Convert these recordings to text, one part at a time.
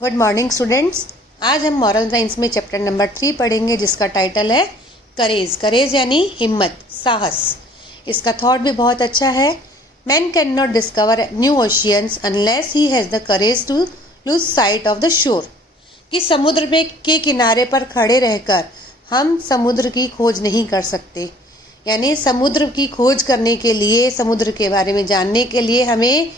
Good morning students. आज हम moral science में चैप्टर नंबर 3 पढ़ेंगे जिसका टाइटल है करेज। करेज यानी हिम्मत, साहस। इसका थॉट भी बहुत अच्छा है। Man can not discover new oceans unless he has the courage to lose sight of the shore. कि समुद्र में के किनारे पर खड़े रहकर हम समुद्र की खोज नहीं कर सकते। यानी समुद्र की खोज करने के लिए, समुद्र के बारे में जानने के लिए हमें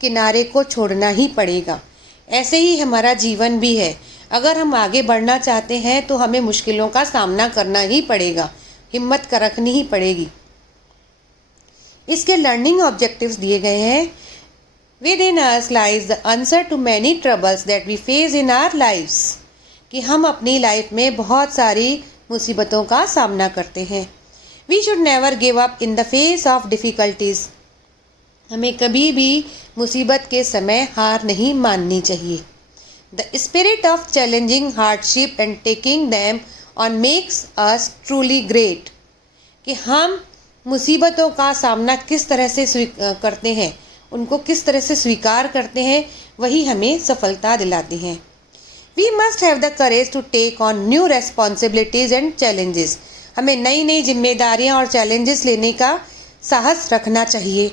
किनारे को छोड़ना ही पड़ेगा। ऐसे ही हमारा जीवन भी है। अगर हम आगे बढ़ना चाहते हैं तो हमें मुश्किलों का सामना करना ही पड़ेगा, हिम्मत कर रखनी ही पड़ेगी। इसके लर्निंग ऑब्जेक्टिव्स दिए गए हैं। Within us lies the answer to many troubles that we face in our lives। कि हम अपनी लाइफ में बहुत सारी मुसीबतों का सामना करते हैं। We should never give up in the face of difficulties। हमें कभी भी मुसीबत के समय हार नहीं माननी चाहिए। The spirit of challenging hardship and taking them on makes us truly great. कि हम मुसीबतों का सामना किस तरह से करते हैं, उनको किस तरह से स्वीकार करते हैं, वही हमें सफलता दिलाती हैं। We must have the courage to take on new responsibilities and challenges. हमें नई नई जिम्मेदारियां और चैलेंजेस लेने का साहस रखना चाहिए।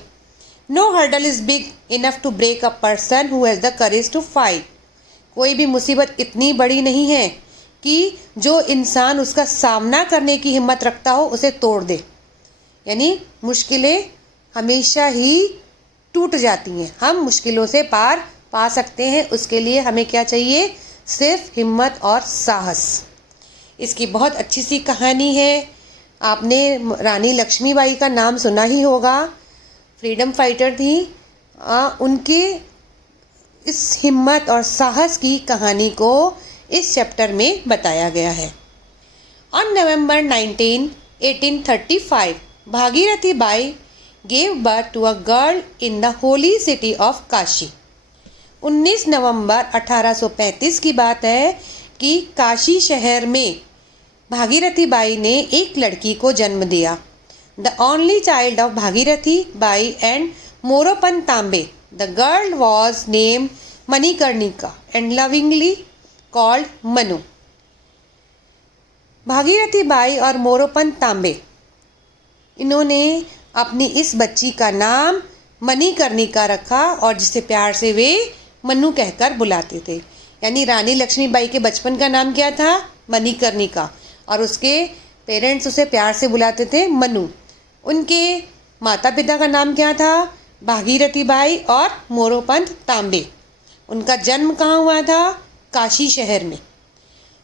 No hurdle is big enough to break a person who has the courage to fight। कोई भी मुसीबत इतनी बड़ी नहीं है कि जो इंसान उसका सामना करने की हिम्मत रखता हो उसे तोड़ दे। यानी मुश्किलें हमेशा ही टूट जाती हैं, हम मुश्किलों से पार पा सकते हैं। उसके लिए हमें क्या चाहिए? सिर्फ हिम्मत और साहस। इसकी बहुत अच्छी सी कहानी है। आपने रानी लक्ष्मीबाई का नाम सुना ही होगा, फ्रीडम फाइटर थी। उनके इस हिम्मत और साहस की कहानी को इस चैप्टर में बताया गया है। On November 19, 1835 Bhagirathi Bai gave birth to a girl in the holy city of Kashi. 19 नवंबर 1835 की बात है कि काशी शहर में भागीरथी बाई ने एक लड़की को जन्म दिया। The only child of Bhagirathi Bai and Moropan Tambe, the girl was named Manikarnika and lovingly called Manu। Bhagirathi by और मोरोपन तांबे, इन्होंने अपनी इस बच्ची का नाम मणिकर्णिका रखा और जिसे प्यार से वे मनु कहकर बुलाते थे। यानी रानी लक्ष्मीबाई के बचपन का नाम क्या था? मणिकर्णिका, और उसके पेरेंट्स उसे प्यार से बुलाते थे मनु। उनके माता पिता का नाम क्या था? भागीरथी बाई और मोरोपंत तांबे। उनका जन्म कहाँ हुआ था? काशी शहर में।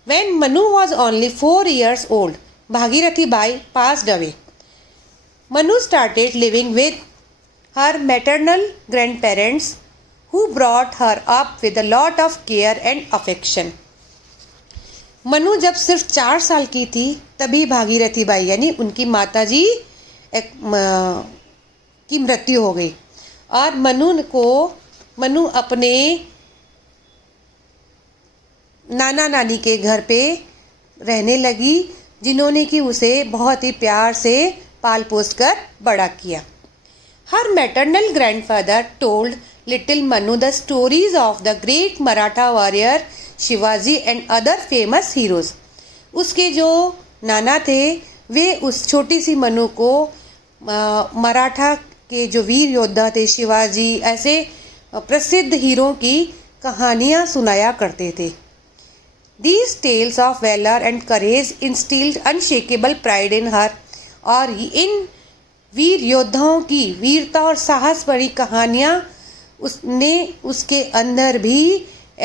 When Manu was only 4 years old, Bhagirathi by passed away। Manu started living with her maternal grandparents who brought her up with a lot of care and affection। Manu जब सिर्फ 4 साल की थी तभी भागीरथी बाई यानी उनकी माताजी की मृत्यु हो गई और मनु अपने नाना नानी के घर पे रहने लगी, जिन्होंने कि उसे बहुत ही प्यार से पाल पोस कर बड़ा किया। Her maternal grandfather told little Manu the stories of the great Maratha warrior Shivaji and other famous heroes. उसके जो नाना थे वे उस छोटी सी मनु को मराठा के जो वीर योद्धा थे, शिवाजी, ऐसे प्रसिद्ध हीरो की कहानियाँ सुनाया करते थे। These tales of valor and courage instilled unshakable pride in her। और इन वीर योद्धाओं की वीरता और साहस भरी कहानियाँ उसने उसके अंदर भी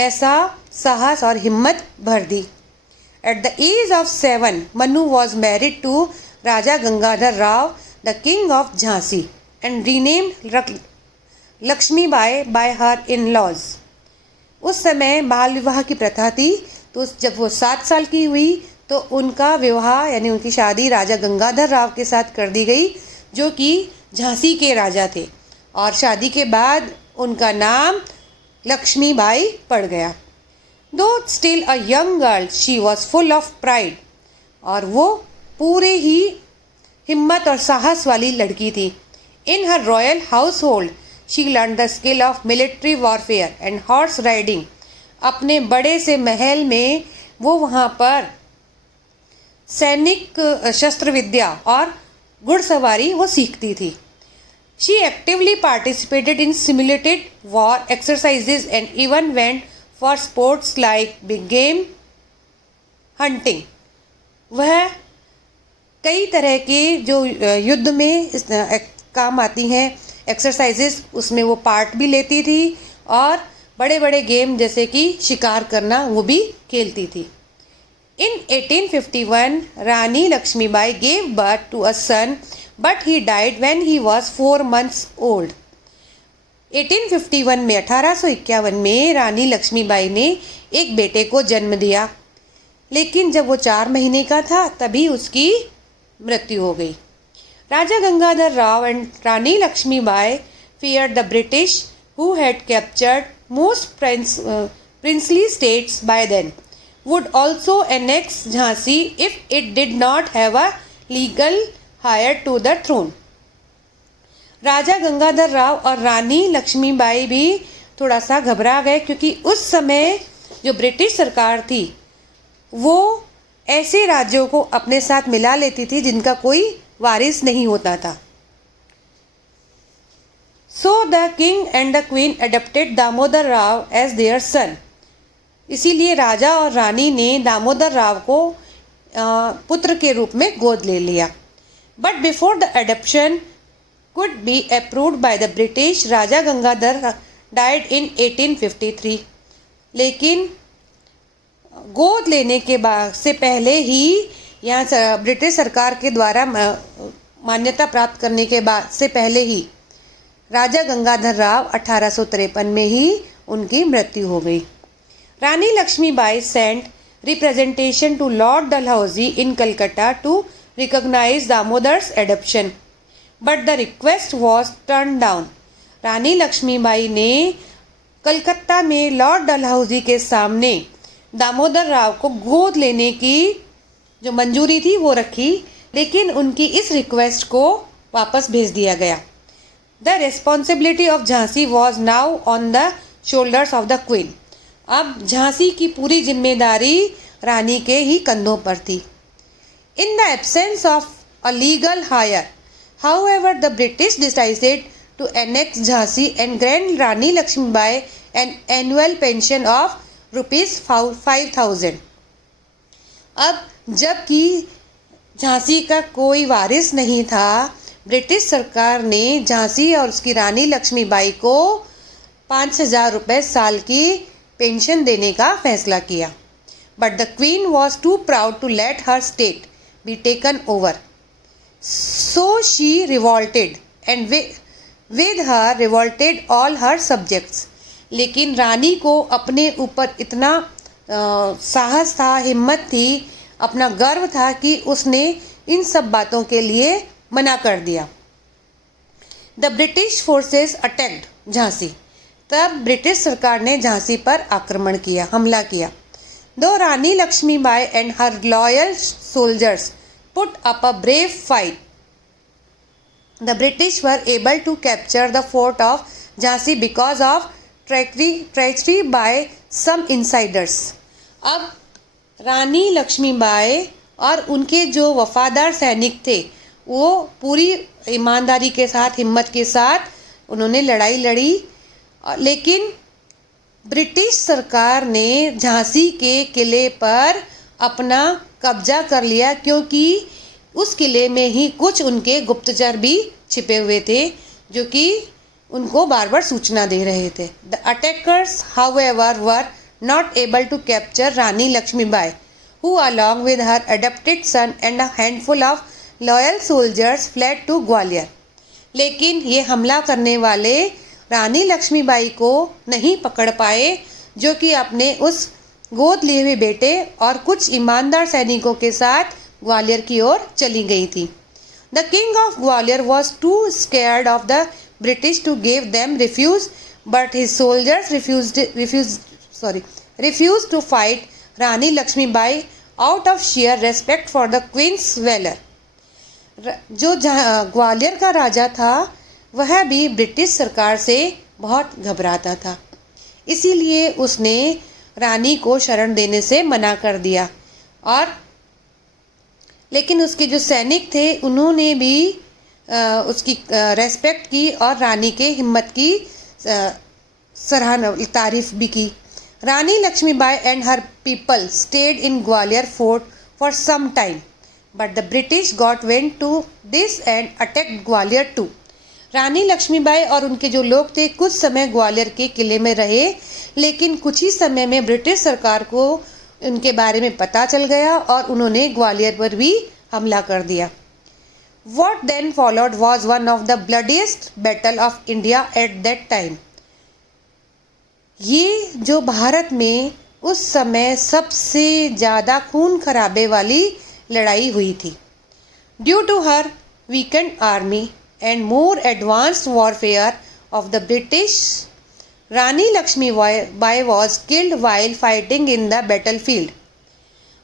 ऐसा साहस और हिम्मत भर दी। At the age of 7, Manu was married to Raja Gangadhar Rao, the king of Jhansi, and renamed Lakshmi Bai by her in-laws। उस समय बाल विवाह की प्रथा थी, तो जब वो 7 साल की हुई तो उनका विवाह यानी उनकी शादी राजा गंगाधर राव के साथ कर दी गई, जो कि झांसी के राजा थे, और शादी के बाद उनका नाम लक्ष्मी बाई पड़ गया। Though still a young girl, she was full of pride। और वो पूरे ही हिम्मत और साहस वाली लड़की थी। In her royal household, she learned the skill of military warfare and horse riding। अपने बड़े से महल में वो वहाँ पर सैनिक शस्त्र विद्या और घुड़सवारी वो सीखती थी। She actively participated in simulated war exercises and even went for sports like big game hunting. वह कई तरह के जो युद्ध में काम आती हैं एक्सरसाइजेस, उसमें वो पार्ट भी लेती थी और बड़े बड़े गेम जैसे कि शिकार करना वो भी खेलती थी। In 1851, Rani Lakshmibai gave birth to a son, but he died when he was 4 months old. 1851 में 1851 में रानी लक्ष्मीबाई ने एक बेटे को जन्म दिया, लेकिन जब वो 4 महीने का था तभी उसकी मृत्यु हो गई। Raja Gangadhar Rao and Rani Lakshmibai feared the British, who had captured most princely states by then, would also annex Jhansi if it did not have a legal heir to the throne. राजा गंगाधर राव और रानी लक्ष्मीबाई भी थोड़ा सा घबरा गए, क्योंकि उस समय जो ब्रिटिश सरकार थी वो ऐसे राज्यों को अपने साथ मिला लेती थी जिनका कोई वारिस नहीं होता था। So the king and the queen adopted Damodar Rao as their son. इसीलिए राजा और रानी ने दामोदर राव को पुत्र के रूप में गोद ले लिया। But before the adoption could be approved by the British, Raja Gangadhar died in 1853। लेकिन गोद लेने के बाद से पहले ही, यहाँ ब्रिटिश सरकार के द्वारा मान्यता प्राप्त करने के बाद से पहले ही राजा गंगाधर राव 1853 में ही उनकी मृत्यु हो गई। Rani Lakshmibai sent representation to Lord Dalhousie in Calcutta to recognize Damodar's adoption, but the request was turned down. रानी लक्ष्मीबाई ने कलकत्ता में लॉर्ड डलहौजी के सामने दामोदर राव को गोद लेने की जो मंजूरी थी वो रखी, लेकिन उनकी इस रिक्वेस्ट को वापस भेज दिया गया। The responsibility of Jhansi was now on the shoulders of the queen. अब झांसी की पूरी जिम्मेदारी रानी के ही कंधों पर थी। In the absence of a legal heir, however the British decided to annex Jhansi and grant Rani Lakshmibai an annual pension of ₹5,000। अब जबकि झांसी का कोई वारिस नहीं था, ब्रिटिश सरकार ने झांसी और उसकी रानी लक्ष्मीबाई को 5,000 रुपये साल की पेंशन देने का फैसला किया। But the queen was too proud to let her state be taken over, so she revolted and with her revolted all her subjects. लेकिन रानी को अपने ऊपर इतना साहस था, हिम्मत थी, अपना गर्व था कि उसने इन सब बातों के लिए मना कर दिया। The British forces attacked Jhansi. तब ब्रिटिश सरकार ने झांसी पर आक्रमण किया, हमला किया। Though Rani Lakshmibai and her loyal soldiers put up a brave fight, the British were able to capture the fort of Jhansi because of treachery by some insiders. अब रानी लक्ष्मीबाई और उनके जो वफादार सैनिक थे वो पूरी ईमानदारी के साथ, हिम्मत के साथ उन्होंने लड़ाई लड़ी, लेकिन ब्रिटिश सरकार ने झांसी के किले पर अपना कब्जा कर लिया, क्योंकि उस किले में ही कुछ उनके गुप्तचर भी छिपे हुए थे जो कि उनको बार बार सूचना दे रहे थे। The attackers however were not able to capture Rani Lakshmibai, who along with her adopted son and a handful of loyal soldiers fled to Gwalior. लेकिन ये हमला करने वाले रानी लक्ष्मीबाई को नहीं पकड़ पाए, जो कि अपने उस गोद लिए हुए बेटे और कुछ ईमानदार सैनिकों के साथ ग्वालियर की ओर चली गई थी। The king of Gwalior was too scared of the British to give them refuge, but his soldiers refuse to fight Rani Lakshmibai out of sheer respect for the queen's valour. जो ग्वालियर का राजा था वह भी ब्रिटिश सरकार से बहुत घबराता था, इसीलिए उसने रानी को शरण देने से मना कर दिया। और लेकिन उसके जो सैनिक थे उन्होंने भी उसकी रेस्पेक्ट की और रानी के हिम्मत की सराहना तारीफ भी की। Rani Lakshmibai and her people stayed in Gwalior fort for some time, but the British got wind to this and attacked Gwalior too. Rani Lakshmibai और उनके जो लोग थे कुछ समय ग्वालियर के किले में रहे, लेकिन कुछ ही समय में ब्रिटिश सरकार को उनके बारे में पता चल गया और उन्होंने ग्वालियर पर भी हमला कर दिया। What then followed was one of the bloodiest battle of India at that time. ये जो भारत में उस समय सबसे ज़्यादा खून खराबे वाली लड़ाई हुई थी। Due to her weakened army and more advanced warfare of the British, Rani Lakshmibai was killed while fighting in the battlefield.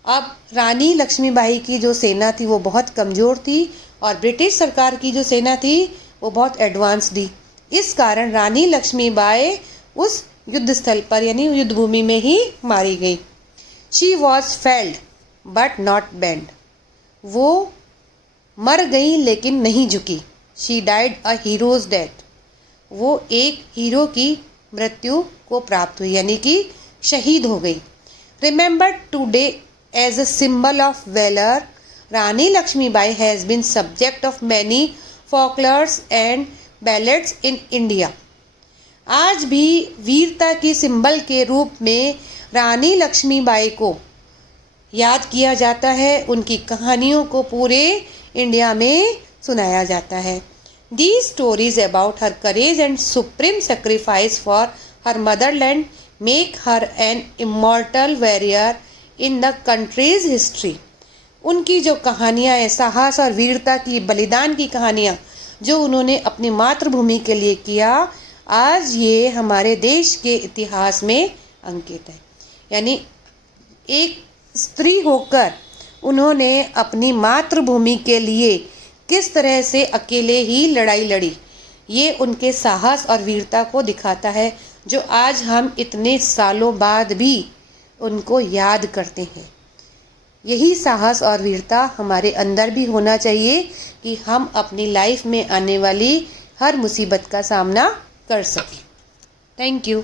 अब रानी लक्ष्मीबाई की जो सेना थी वो बहुत कमज़ोर थी और ब्रिटिश सरकार की जो सेना थी वो बहुत एडवांस थी। इस कारण रानी लक्ष्मीबाई उस युद्ध स्थल पर यानी युद्ध भूमि में ही मारी गई। She was failed but not bend. वो मर गई लेकिन नहीं झुकी। She died a heroes death. वो एक हीरो की मृत्यु को प्राप्त हुई यानी कि शहीद हो गई। Remember today as a symbol of valour, Rani Lakshmibai has been subject of many folklores and ballads in India. आज भी वीरता की सिंबल के रूप में रानी लक्ष्मीबाई को याद किया जाता है। उनकी कहानियों को पूरे इंडिया में सुनाया जाता है। These stories about her courage and supreme sacrifice for her motherland make her an immortal warrior in the country's history. उनकी जो कहानियाँ हैं, साहस और वीरता की, बलिदान की कहानियाँ जो उन्होंने अपनी मातृभूमि के लिए किया, आज ये हमारे देश के इतिहास में अंकित है। यानी एक स्त्री होकर उन्होंने अपनी मातृभूमि के लिए किस तरह से अकेले ही लड़ाई लड़ी, ये उनके साहस और वीरता को दिखाता है, जो आज हम इतने सालों बाद भी उनको याद करते हैं। यही साहस और वीरता हमारे अंदर भी होना चाहिए कि हम अपनी लाइफ में आने वाली हर मुसीबत का सामना कर सकें। Thank you.